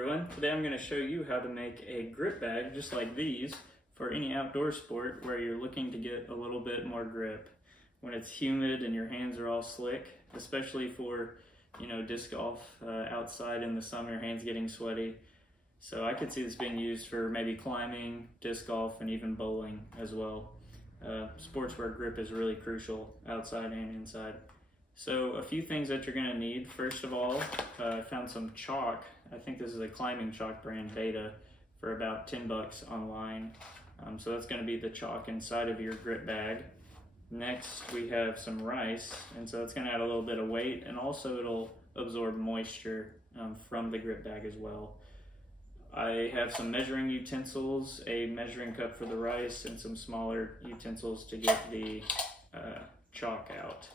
everyone, today I'm going to show you how to make a grip bag just like these for any outdoor sport where you're looking to get a little bit more grip when it's humid and your hands are all slick, especially for disc golf outside in the summer, your hands getting sweaty. So I could see this being used for maybe climbing, disc golf, and even bowling as well. Sports where grip is really crucial outside and inside. So a few things that you're going to need. First of all, I found some chalk. I think this is a climbing chalk brand, Beta, for about 10 bucks online. So that's going to be the chalk inside of your grip bag. Next, we have some rice, and so it's going to add a little bit of weight, and also it'll absorb moisture from the grip bag as well. I have some measuring utensils, a measuring cup for the rice, and some smaller utensils to get the chalk out.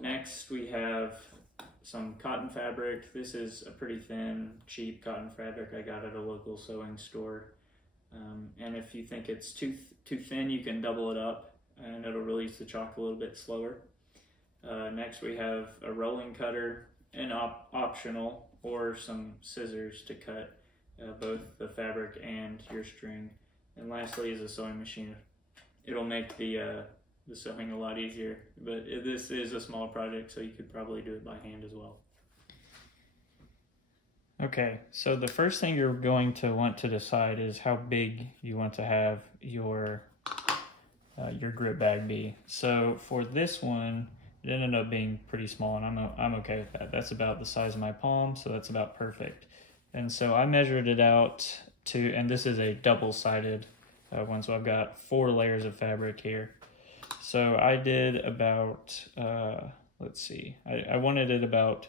Next, we have some cotton fabric. This is a pretty thin, cheap cotton fabric I got at a local sewing store. And if you think it's too thin, you can double it up and it'll release the chalk a little bit slower. Next, we have a rolling cutter, and optional, or some scissors to cut both the fabric and your string. And lastly is a sewing machine. It'll make the sewing a lot easier, but this is a small project, so you could probably do it by hand as well. Okay, so the first thing you're going to want to decide is how big you want to have your grip bag be. So for this one, it ended up being pretty small, and I'm okay with that. That's about the size of my palm, so that's about perfect. And so I measured it out to, and this is a double-sided one, so I've got 4 layers of fabric here. So I did about, let's see, I wanted it about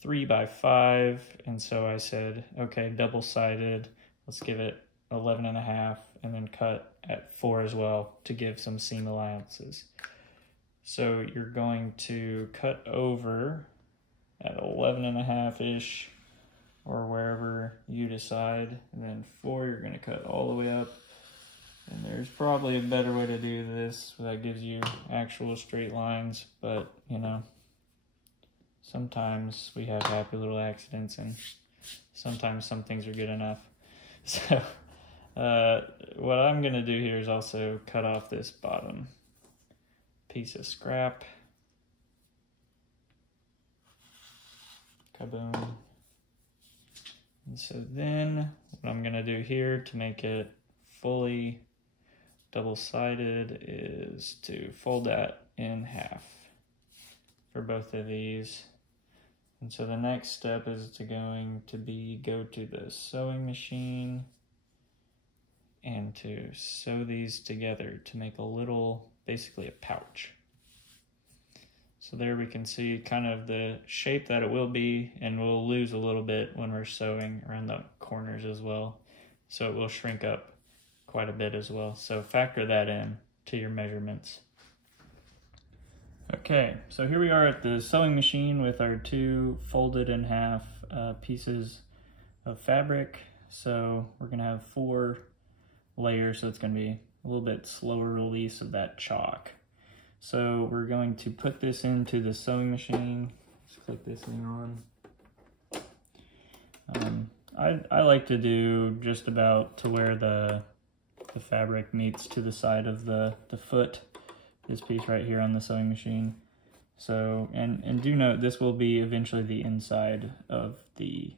3 by 5, and so I said, okay, double-sided, let's give it 11.5, and then cut at 4 as well to give some seam allowances. So you're going to cut over at 11.5-ish, or wherever you decide, and then 4 you're going to cut all the way up. And there's probably a better way to do this that gives you actual straight lines, but sometimes we have happy little accidents, and sometimes some things are good enough. So what I'm gonna do here is also cut off this bottom piece of scrap. Kaboom. And so then what I'm gonna do here to make it fully double-sided is to fold that in half for both of these. And so the next step is go to the sewing machine and to sew these together to make a little, basically a pouch. So there we can see kind of the shape that it will be, and we'll lose a little bit when we're sewing around the corners as well. So it will shrink up quite a bit as well. So factor that in to your measurements. Okay, so here we are at the sewing machine with our 2 folded in half pieces of fabric. So we're gonna have 4 layers, so it's gonna be a little bit slower release of that chalk. So we're going to put this into the sewing machine. Just click this thing on. I like to do just about to where the fabric meets to the side of the foot, this piece right here on the sewing machine. So, and do note, this will be eventually the inside of the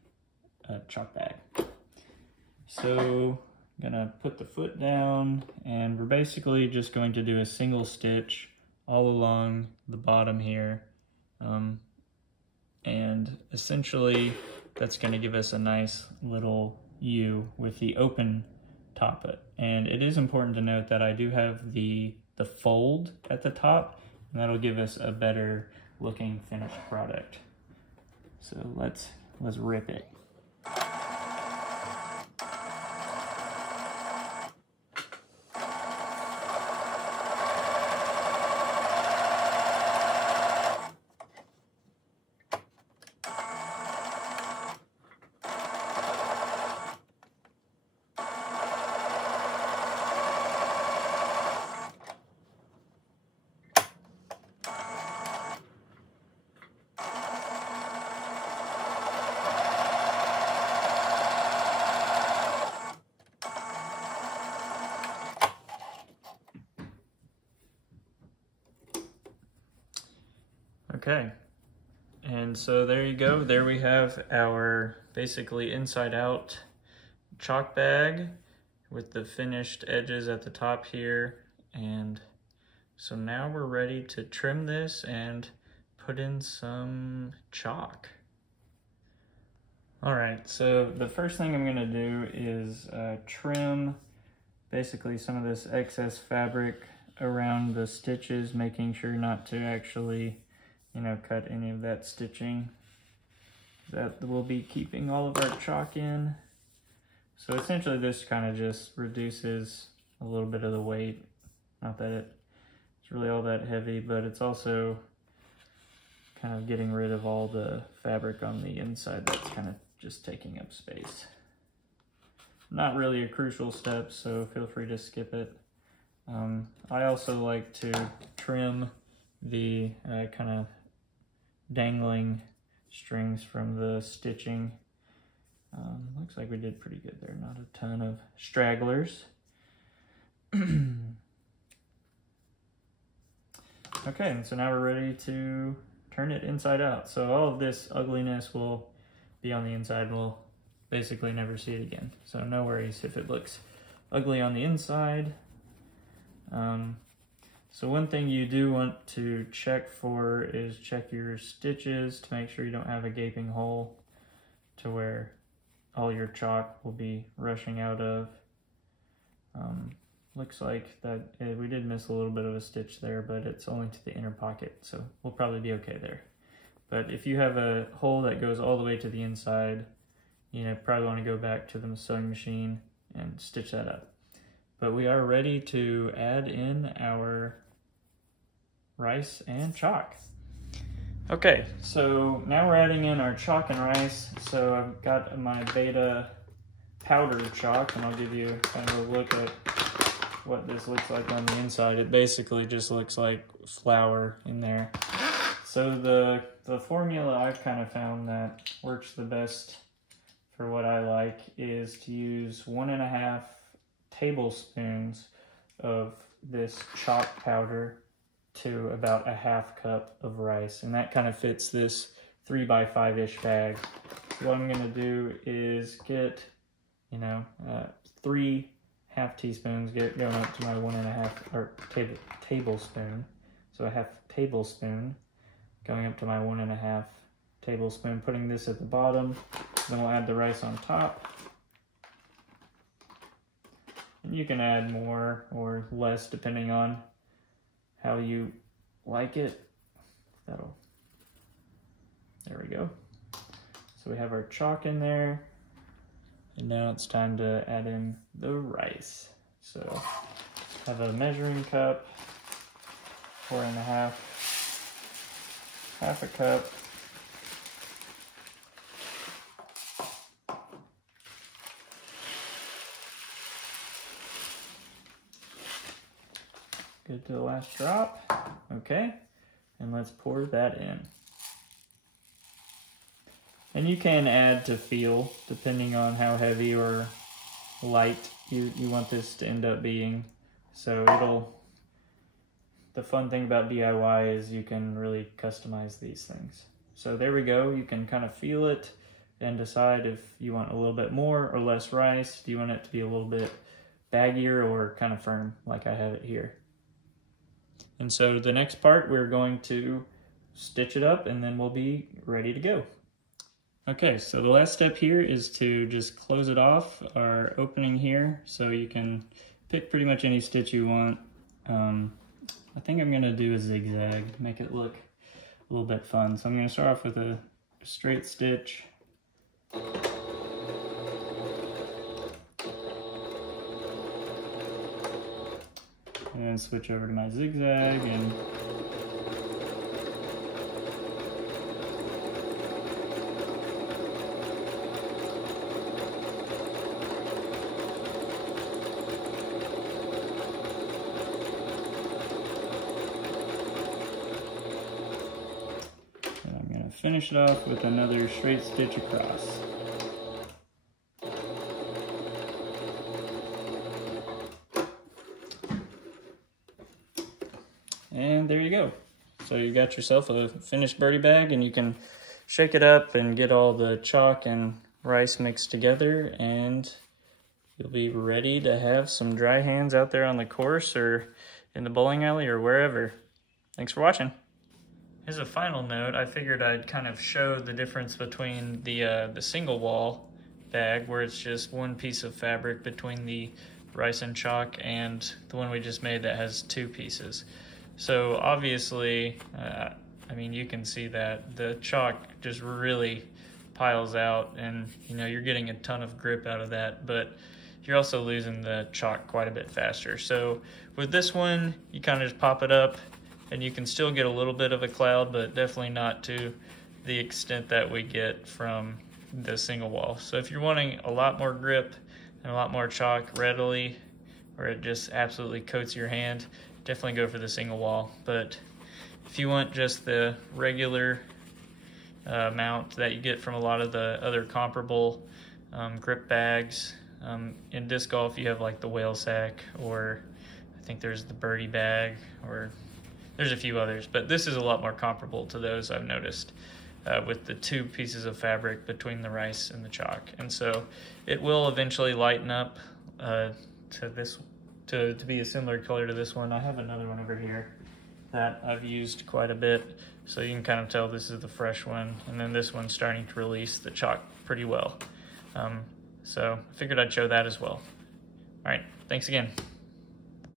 chalk bag. So I'm gonna put the foot down, and we're basically just going to do a single stitch all along the bottom here. And essentially that's gonna give us a nice little U with the open top it. And it is important to note that I do have the fold at the top, and that'll give us a better looking finished product. So let's rip it. Okay, and so there you go. There we have our basically inside out chalk bag with the finished edges at the top here. And so now we're ready to trim this and put in some chalk. All right, so the first thing I'm gonna do is trim basically some of this excess fabric around the stitches, making sure not to actually, cut any of that stitching. That will be keeping all of our chalk in. So essentially this kind of just reduces a little bit of the weight. Not that it's really all that heavy, but it's also kind of getting rid of all the fabric on the inside that's kind of just taking up space. Not really a crucial step, so feel free to skip it. I also like to trim the kind of dangling strings from the stitching. Looks like we did pretty good there, not a ton of stragglers. Okay, and so now we're ready to turn it inside out. So all of this ugliness will be on the inside. We'll basically never see it again. So no worries if it looks ugly on the inside. So one thing you do want to check for is check your stitches to make sure you don't have a gaping hole to where all your chalk will be rushing out of. Looks like that we did miss a little bit of a stitch there, but it's only to the inner pocket, so we'll probably be okay there. But if you have a hole that goes all the way to the inside, probably want to go back to the sewing machine and stitch that up. But we are ready to add in our rice and chalk. Okay, so now we're adding in our chalk and rice. So I've got my Beta powdered chalk, and I'll give you kind of a look at what this looks like on the inside. It basically just looks like flour in there. So the formula I've kind of found that works the best for what I like is to use 1.5 tablespoons of this chalk powder to about a 1/2 cup of rice, and that kind of fits this 3x5-ish bag. So what I'm going to do is get 3 1/2 teaspoons, going up to my 1.5 tablespoon. So a 1/2 tablespoon going up to my 1.5 tablespoon, putting this at the bottom. Then we'll add the rice on top. And you can add more or less depending on how you like it. There we go. So we have our chalk in there. And now it's time to add in the rice. So have a measuring cup, 4.5, 1/2 cup. Good to the last drop. Okay, and let's pour that in. And you can add to feel, depending on how heavy or light you want this to end up being. So the fun thing about DIY is you can really customize these things. So there we go, you can kind of feel it and decide if you want a little bit more or less rice. Do you want it to be a little bit baggier or kind of firm like I have it here? And so the next part, we're going to stitch it up and then we'll be ready to go. Okay, so the last step here is to just close it off, our opening here, so you can pick pretty much any stitch you want. I think I'm gonna do a zigzag, make it look a little bit fun. So I'm gonna start off with a straight stitch. And then switch over to my zigzag and finish it off with another straight stitch across. And there you go. So you got yourself a finished birdie bag, and you can shake it up and get all the chalk and rice mixed together, and you'll be ready to have some dry hands out there on the course or in the bowling alley or wherever. Thanks for watching. As a final note, I figured I'd kind of show the difference between the single wall bag, where it's just one piece of fabric between the rice and chalk, and the one we just made that has two pieces. So obviously, I mean, you can see that the chalk just really piles out, and you know, you're getting a ton of grip out of that, but you're also losing the chalk quite a bit faster. So with this one, you kind of just pop it up, and you can still get a little bit of a cloud, but definitely not to the extent that we get from the single wall. So if you're wanting a lot more grip and a lot more chalk readily, or it just absolutely coats your hand, definitely go for the single wall. But if you want just the regular amount that you get from a lot of the other comparable grip bags, in disc golf you have like the whale sack, or I think there's the birdie bag, or there's a few others, but this is a lot more comparable to those, I've noticed, with the two pieces of fabric between the rice and the chalk. And so it will eventually lighten up to be a similar color to this one. I have another one over here that I've used quite a bit, so you can kind of tell this is the fresh one, and then this one's starting to release the chalk pretty well. So I figured I'd show that as well. All right, thanks again.